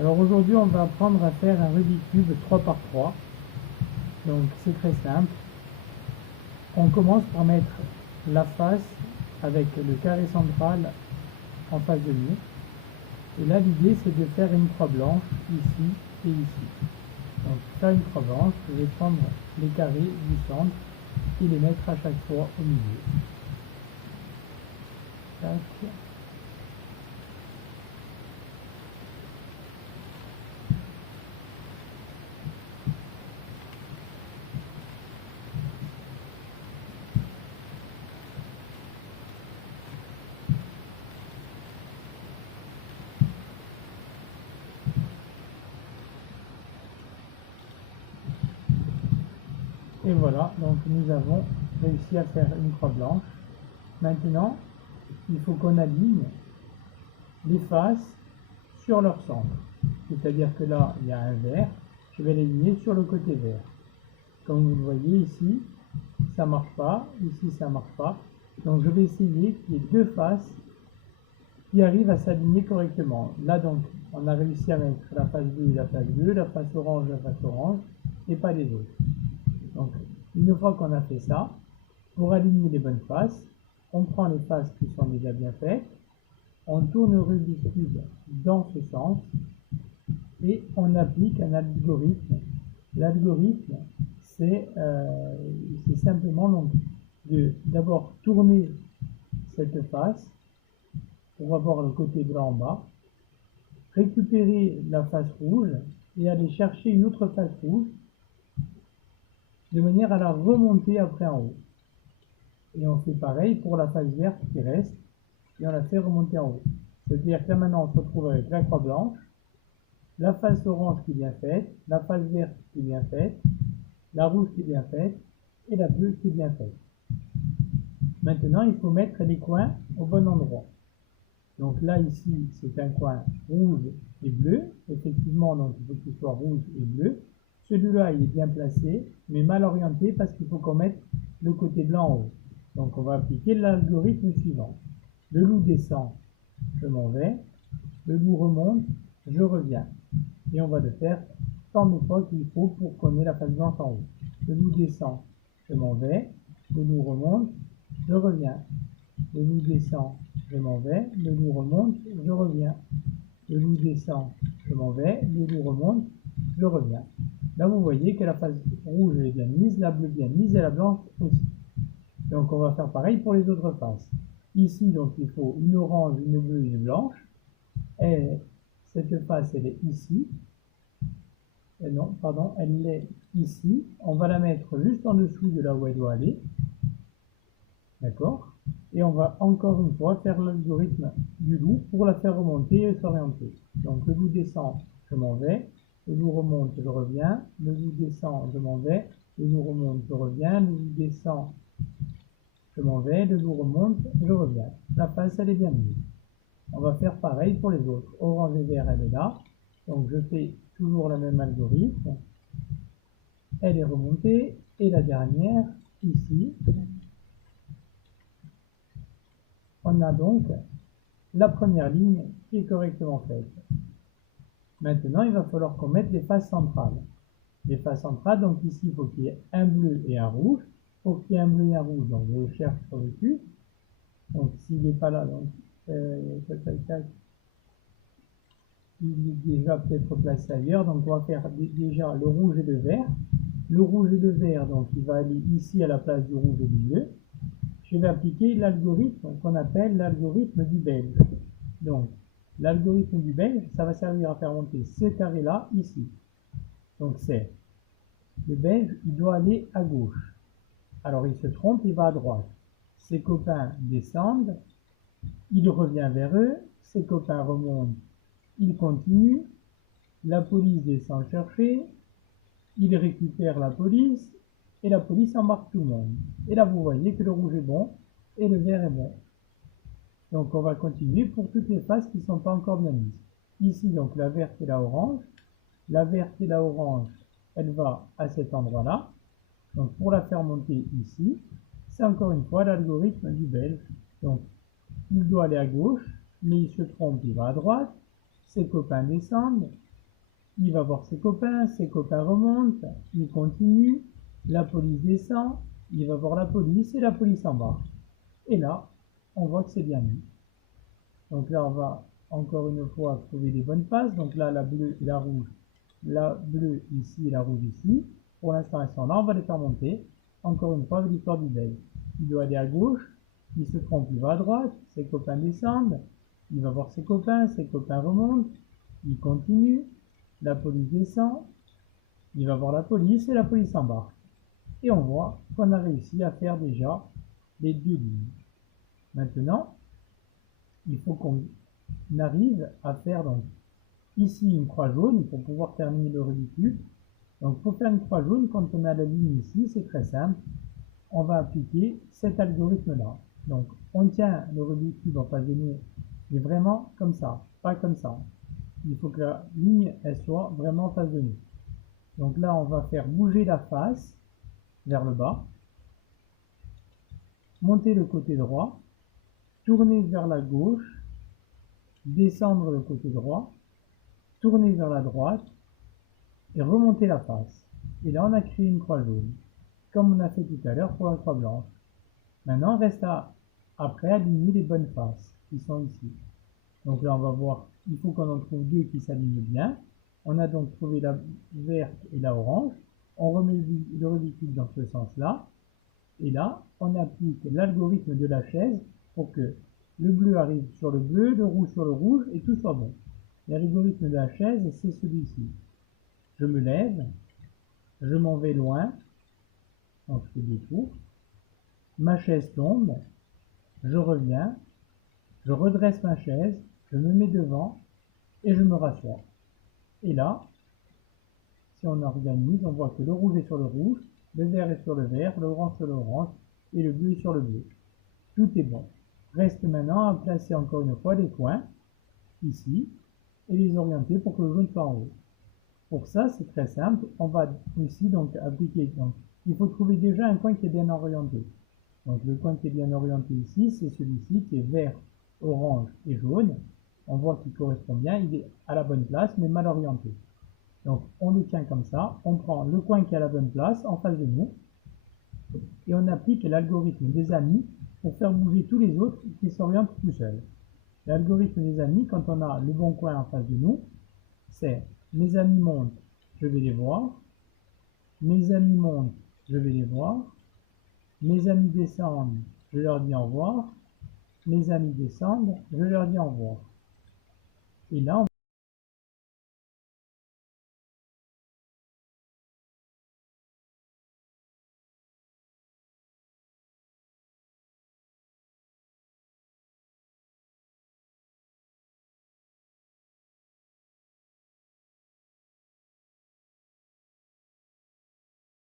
Alors aujourd'hui, on va apprendre à faire un Rubik's Cube 3×3. Donc c'est très simple. On commence par mettre la face avec le carré central en face de mur. Et là, l'idée, c'est de faire une croix blanche ici et ici. Donc pour faire une croix blanche, je vais prendre les carrés du centre et les mettre à chaque fois au milieu. Tac. Et voilà, donc nous avons réussi à faire une croix blanche. Maintenant, il faut qu'on aligne les faces sur leur centre. C'est-à-dire que là, il y a un vert, je vais l'aligner sur le côté vert. Comme vous le voyez ici, ça ne marche pas, ici ça ne marche pas. Donc je vais essayer qu'il y ait deux faces qui arrivent à s'aligner correctement. Là donc, on a réussi à mettre la face bleue et la face bleue, la face orange et pas les autres. Donc, une fois qu'on a fait ça, pour aligner les bonnes faces, on prend les faces qui sont déjà bien faites, on tourne le Rubik's Cube dans ce sens et on applique un algorithme. L'algorithme, c'est simplement donc d'abord tourner cette face pour avoir le côté blanc en bas, récupérer la face rouge et aller chercher une autre face rouge de manière à la remonter après en haut. Et on fait pareil pour la face verte qui reste, et on la fait remonter en haut. C'est-à-dire que là maintenant on se retrouve avec la croix blanche, la face orange qui est bien faite, la face verte qui est bien faite, la rouge qui est bien faite, et la bleue qui est bien faite. Maintenant il faut mettre les coins au bon endroit. Donc là ici c'est un coin rouge et bleu, effectivement donc il faut qu'il soit rouge et bleu. Celui-là, il est bien placé, mais mal orienté parce qu'il faut qu'on mette le côté blanc en haut. Donc, on va appliquer l'algorithme suivant. Le loup descend, je m'en vais. Le loup remonte, je reviens. Et on va le faire tant de fois qu'il faut pour qu'on ait la face blanche en haut. Le loup descend, je m'en vais. Le loup remonte, je reviens. Le loup descend, je m'en vais. Le loup remonte, je reviens. Le loup descend, je m'en vais. Le loup remonte, je reviens. Là, vous voyez que la face rouge est bien mise, la bleue bien mise et la blanche aussi. Donc, on va faire pareil pour les autres faces. Ici, donc, il faut une orange, une bleue et une blanche. Et cette face, elle est ici. Et non, pardon, elle est ici. On va la mettre juste en dessous de là où elle doit aller. D'accord? Et on va encore une fois faire l'algorithme du loup pour la faire remonter et s'orienter. Donc, le loup descend, je m'en vais. Le loup remonte, je reviens. Le loup descend, je m'en vais. Le loup remonte, je reviens. Le loup descend, je m'en vais. Le loup remonte, je reviens. La face, elle est bien mise. On va faire pareil pour les autres. Orange et vert, elle est là. Donc, je fais toujours le même algorithme. Elle est remontée. Et la dernière, ici. On a donc la première ligne qui est correctement faite. Maintenant, il va falloir qu'on mette les faces centrales. Les faces centrales, donc ici, il faut qu'il y ait un bleu et un rouge. Pour qu'il y ait un bleu et un rouge, donc je le cherche sur le cube. Donc s'il n'est pas là, donc tac, tac, tac, il est déjà peut-être placé ailleurs. Donc on va faire déjà le rouge et le vert. Le rouge et le vert, donc il va aller ici à la place du rouge au milieu. Je vais appliquer l'algorithme qu'on appelle l'algorithme du belge. Donc l'algorithme du belge, ça va servir à faire monter ce carré-là ici. Donc c'est le belge, il doit aller à gauche. Alors il se trompe, il va à droite. Ses copains descendent, il revient vers eux, ses copains remontent, il continue, la police descend chercher, il récupère la police, et la police embarque tout le monde. Et là vous voyez que le rouge est bon, et le vert est bon. Donc on va continuer pour toutes les faces qui ne sont pas encore bien mises. Ici donc la verte et la orange. La verte et la orange, elle va à cet endroit-là. Donc pour la faire monter ici, c'est encore une fois l'algorithme du belge. Donc il doit aller à gauche, mais il se trompe, il va à droite. Ses copains descendent, il va voir ses copains remontent, il continue, la police descend, il va voir la police et la police embarque. Et là, on voit que c'est bien mis. Donc là, on va encore une fois trouver les bonnes faces. Donc là, la bleue et la rouge. La bleue ici et la rouge ici. Pour l'instant, elles sont là. On va les faire monter. Encore une fois, l'histoire du beige. Il doit aller à gauche. Il se trompe, il va à droite. Ses copains descendent. Il va voir ses copains remontent. Il continue. La police descend. Il va voir la police et la police embarque. Et on voit qu'on a réussi à faire déjà les deux lignes. Maintenant, il faut qu'on arrive à faire donc ici une croix jaune pour pouvoir terminer le Rubik's Cube. Donc pour faire une croix jaune, quand on a la ligne ici, c'est très simple. On va appliquer cet algorithme-là. Donc on tient le Rubik's Cube en face de nous, mais vraiment comme ça, pas comme ça. Il faut que la ligne elle soit vraiment en face de nous. Donc là, on va faire bouger la face vers le bas, monter le côté droit, tourner vers la gauche, descendre le côté droit, tourner vers la droite et remonter la face. Et là, on a créé une croix jaune, comme on a fait tout à l'heure pour la croix blanche. Maintenant, on reste après aligner les bonnes faces qui sont ici. Donc là, on va voir, il faut qu'on en trouve deux qui s'alignent bien. On a donc trouvé la verte et la orange. On remet le Rubik's Cube dans ce sens-là. Et là, on applique l'algorithme de la chaise pour que le bleu arrive sur le bleu, le rouge sur le rouge et tout soit bon. L'algorithme de la chaise, c'est celui-ci. Je me lève, je m'en vais loin, donc je fais des tours. Ma chaise tombe, je reviens, je redresse ma chaise, je me mets devant et je me rassois. Et là, si on organise, on voit que le rouge est sur le rouge, le vert est sur le vert, l'orange sur l'orange et le bleu est sur le bleu. Tout est bon. Reste maintenant à placer encore une fois les coins, ici, et les orienter pour que le jaune soit en haut. Pour ça, c'est très simple. On va ici donc appliquer. Donc, il faut trouver déjà un coin qui est bien orienté. Donc le coin qui est bien orienté ici, c'est celui-ci qui est vert, orange et jaune. On voit qu'il correspond bien, il est à la bonne place, mais mal orienté. Donc on le tient comme ça, on prend le coin qui est à la bonne place en face de nous, et on applique l'algorithme des amis pour faire bouger tous les autres qui s'orientent tout seuls. L'algorithme des amis, quand on a le bon coin en face de nous, c'est mes amis montent, je vais les voir, mes amis montent, je vais les voir, mes amis descendent, je leur dis au revoir, mes amis descendent, je leur dis au revoir. Et là,